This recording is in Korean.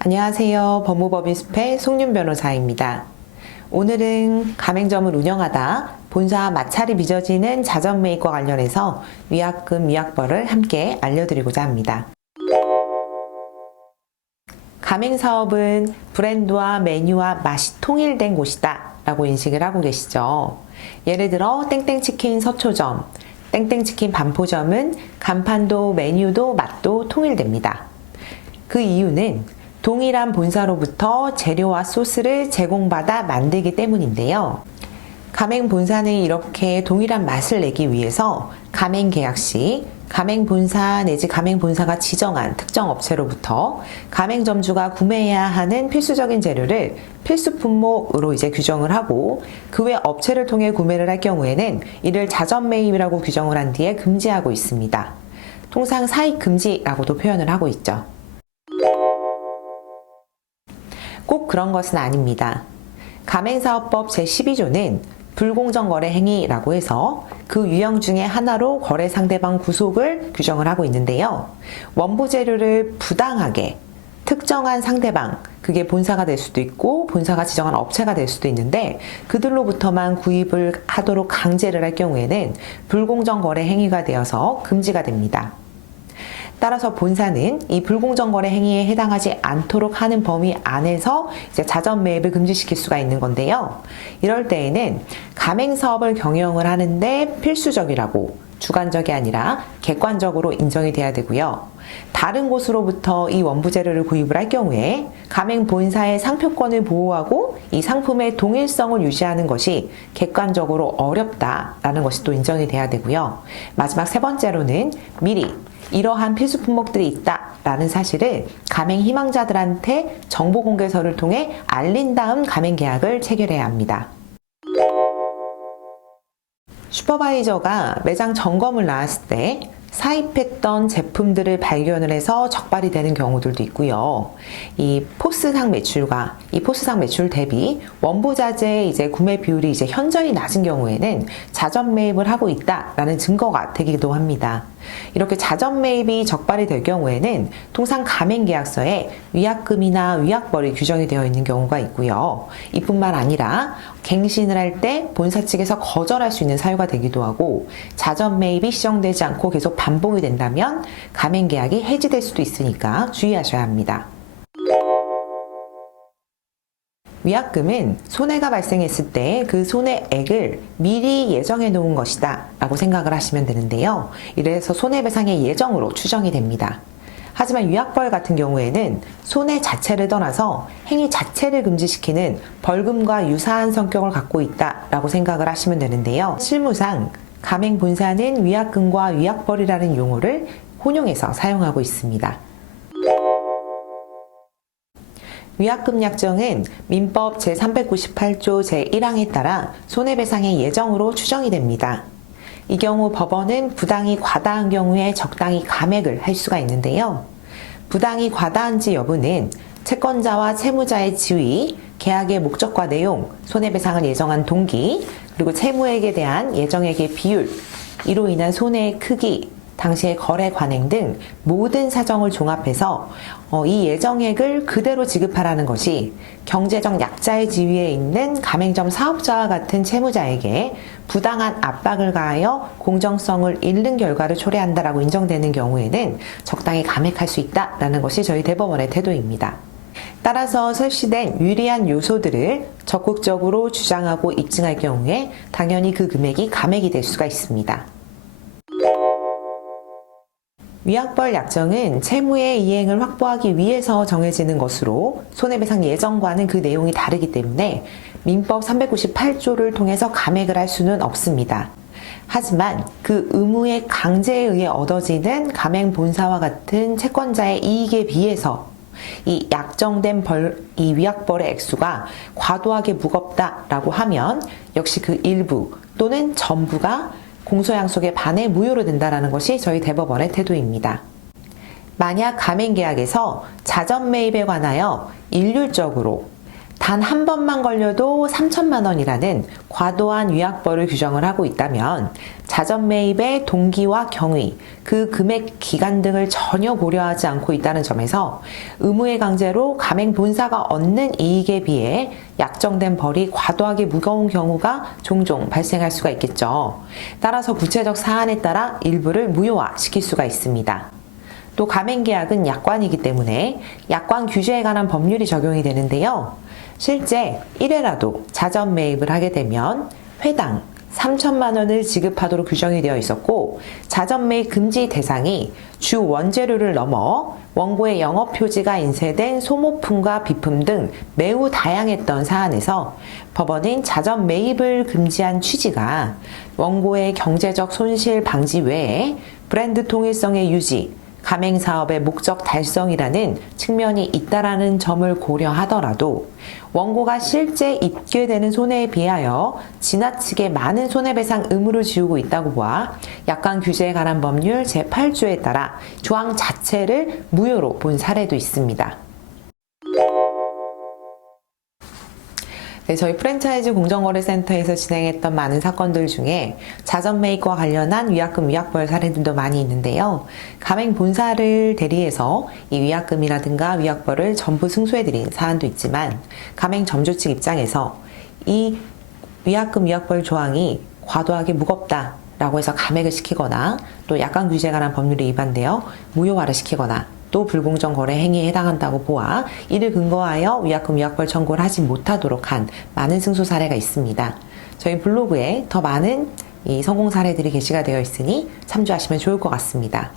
안녕하세요. 법무법인숲의 송윤 변호사입니다. 오늘은 가맹점을 운영하다 본사 마찰이 빚어지는 자점매입과 관련해서 위약금, 위약벌을 함께 알려드리고자 합니다. 가맹사업은 브랜드와 메뉴와 맛이 통일된 곳이다 라고 인식을 하고 계시죠. 예를 들어 땡땡치킨 서초점, 땡땡치킨 반포점은 간판도 메뉴도 맛도 통일됩니다. 그 이유는 동일한 본사로부터 재료와 소스를 제공받아 만들기 때문인데요. 가맹 본사는 이렇게 동일한 맛을 내기 위해서 가맹 계약 시 가맹 본사 내지 가맹 본사가 지정한 특정 업체로부터 가맹점주가 구매해야 하는 필수적인 재료를 필수 품목으로 규정을 하고, 그 외 업체를 통해 구매를 할 경우에는 이를 자점 매입이라고 규정을 한 뒤에 금지하고 있습니다. 통상 사익 금지라고도 표현을 하고 있죠. 꼭 그런 것은 아닙니다. 가맹사업법 제12조는 불공정 거래 행위라고 해서 그 유형 중에 하나로 거래 상대방 구속을 규정을 하고 있는데요. 원부 재료를 부당하게 특정한 상대방, 그게 본사가 될 수도 있고 본사가 지정한 업체가 될 수도 있는데 그들로부터만 구입을 하도록 강제를 할 경우에는 불공정 거래 행위가 되어서 금지가 됩니다. 따라서 본사는 이 불공정 거래 행위에 해당하지 않도록 하는 범위 안에서 자점 매입을 금지시킬 수가 있는 건데요. 이럴 때에는 가맹 사업을 경영을 하는데 필수적이라고 주관적이 아니라 객관적으로 인정이 돼야 되고요. 다른 곳으로부터 이 원부 재료를 구입을 할 경우에 가맹 본사의 상표권을 보호하고 이 상품의 동일성을 유지하는 것이 객관적으로 어렵다라는 것이 또 인정이 돼야 되고요. 마지막 세 번째로는 미리 이러한 필수 품목들이 있다라는 사실을 가맹 희망자들한테 정보 공개서를 통해 알린 다음 가맹 계약을 체결해야 합니다. 슈퍼바이저가 매장 점검을 나왔을 때 사입했던 제품들을 발견을 해서 적발이 되는 경우들도 있고요. 이 포스상 매출과 이 포스상 매출 대비 원부자재의 구매 비율이 현저히 낮은 경우에는 자점 매입을 하고 있다라는 증거가 되기도 합니다. 이렇게 자점 매입이 적발이 될 경우에는 통상 가맹계약서에 위약금이나 위약벌이 규정이 되어 있는 경우가 있고요. 이뿐만 아니라 갱신을 할 때 본사 측에서 거절할 수 있는 사유가 되기도 하고, 자점 매입이 시정되지 않고 계속 반복이 된다면 가맹계약이 해지될 수도 있으니까 주의하셔야 합니다. 위약금은 손해가 발생했을 때 그 손해액을 미리 예정해 놓은 것이다 라고 생각을 하시면 되는데요. 이래서 손해배상의 예정으로 추정이 됩니다. 하지만 위약벌 같은 경우에는 손해 자체를 떠나서 행위 자체를 금지시키는 벌금과 유사한 성격을 갖고 있다라고 생각을 하시면 되는데요. 실무상 가맹 본사는 위약금과 위약벌이라는 용어를 혼용해서 사용하고 있습니다. 위약금 약정은 민법 제398조 제1항에 따라 손해배상의 예정으로 추정이 됩니다. 이 경우 법원은 부당이 과다한 경우에 적당히 감액을 할 수가 있는데요. 부당이 과다한지 여부는 채권자와 채무자의 지위, 계약의 목적과 내용, 손해배상을 예정한 동기, 그리고 채무액에 대한 예정액의 비율, 이로 인한 손해의 크기, 당시의 거래 관행 등 모든 사정을 종합해서 이 예정액을 그대로 지급하라는 것이 경제적 약자의 지위에 있는 가맹점 사업자와 같은 채무자에게 부당한 압박을 가하여 공정성을 잃는 결과를 초래한다라고 인정되는 경우에는 적당히 감액할 수 있다라는 것이 저희 대법원의 태도입니다. 따라서 설치된 유리한 요소들을 적극적으로 주장하고 입증할 경우에 당연히 그 금액이 감액이 될 수가 있습니다. 위약벌 약정은 채무의 이행을 확보하기 위해서 정해지는 것으로 손해배상 예정과는 그 내용이 다르기 때문에 민법 398조를 통해서 감액을 할 수는 없습니다. 하지만 그 의무의 강제에 의해 얻어지는 가맹 본사와 같은 채권자의 이익에 비해서 이 약정된 이 위약벌의 액수가 과도하게 무겁다라고 하면 역시 그 일부 또는 전부가 공소양속에 반해 무효로 된다는 것이 저희 대법원의 태도입니다. 만약 가맹계약에서 자점 매입에 관하여 일률적으로 단 한 번만 걸려도 3천만 원이라는 과도한 위약벌을 규정을 하고 있다면 자전 매입의 동기와 경위, 그 금액 기간 등을 전혀 고려하지 않고 있다는 점에서 의무의 강제로 가맹 본사가 얻는 이익에 비해 약정된 벌이 과도하게 무거운 경우가 종종 발생할 수가 있겠죠. 따라서 구체적 사안에 따라 일부를 무효화시킬 수가 있습니다. 또 가맹계약은 약관이기 때문에 약관 규제에 관한 법률이 적용이 되는데요. 실제 1회라도 자전 매입을 하게 되면 회당 3천만 원을 지급하도록 규정이 되어 있었고, 자전 매입 금지 대상이 주 원재료를 넘어 원고의 영업 표지가 인쇄된 소모품과 비품 등 매우 다양했던 사안에서 법원은 자전 매입을 금지한 취지가 원고의 경제적 손실 방지 외에 브랜드 통일성의 유지, 가맹사업의 목적 달성이라는 측면이 있다라는 점을 고려하더라도 원고가 실제 입게 되는 손해에 비하여 지나치게 많은 손해배상 의무를 지우고 있다고 보아 약관 규제에 관한 법률 제8조에 따라 조항 자체를 무효로 본 사례도 있습니다. 네, 저희 프랜차이즈 공정거래센터에서 진행했던 많은 사건들 중에 자전 매입과 관련한 위약금, 위약벌 사례들도 많이 있는데요. 가맹 본사를 대리해서 이 위약금이라든가 위약벌을 전부 승소해드린 사안도 있지만, 가맹 점주 측 입장에서 이 위약금, 위약벌 조항이 과도하게 무겁다라고 해서 감액을 시키거나, 또 약관 규제에 관한 법률이 위반되어 무효화를 시키거나, 또 불공정 거래 행위에 해당한다고 보아 이를 근거하여 위약금, 위약벌 청구를 하지 못하도록 한 많은 승소 사례가 있습니다. 저희 블로그에 더 많은 이 성공 사례들이 게시가 되어 있으니 참조하시면 좋을 것 같습니다.